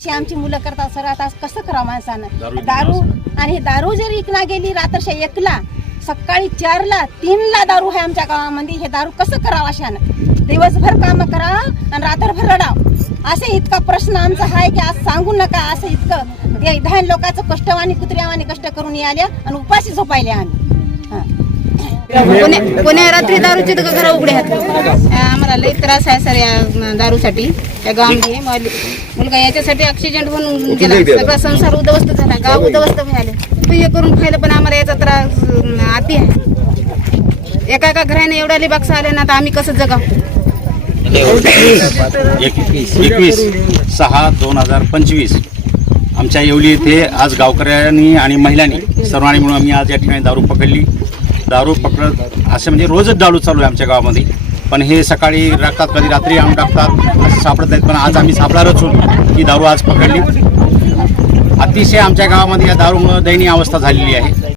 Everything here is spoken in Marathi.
अशी आमची मुलं करतात सर आता कसं करावं दारू माणसानं दारू आणि हे दारू जर इकला गेली रात्रशा एकला सकाळी चारला तीनला दारू आहे आमच्या गावामध्ये. हे दारू कसं करावं अशानं? दिवसभर काम करा आणि रात्रभर रडाव. असे इतका प्रश्न आमचा आहे की आज सांगू नका. असं इतकं दहा लोकांचं कष्टवाणी कुत्र्यावानी कष्ट करून याल्या आणि उपाशी झोपायले आम्ही. पुण्या पुण्या रात्री दारूचे तर घर उघडे आहेत. आम्हाला लई त्रास आहे सर या दारूसाठी. त्या गावामध्ये मुलगा याच्यासाठी ऍक्सिडेंट होऊन गेला. सगळा संसार उद्ध्वस्त झाला. गाव उद्ध्वस्त झाले तू हे करून खायला पण आम्हाला याचा त्रास अति आहे. एका एका घराने एवढा बक्स आले ना तर आम्ही कसं जगाव? एकवीस सहा दोन हजार पंचवीस. आमच्या येवली येथे आज गावकऱ्यांनी आणि महिलांनी सर्वांनी मिळून आम्ही आज या ठिकाणी दारू पकडली. दारू पकडत असे म्हणजे रोजच दारू चालू आहे आमच्या गावामध्ये. पण हे सकाळी टाकतात कधी रात्री आणून टाकतात असं सापडत नाहीत पण आज आम्ही सापडारच होतो ही दारू आज पकडली. अतिशय आमच्या गावामध्ये या दारूमुळे दयनीय अवस्था झालेली आहे.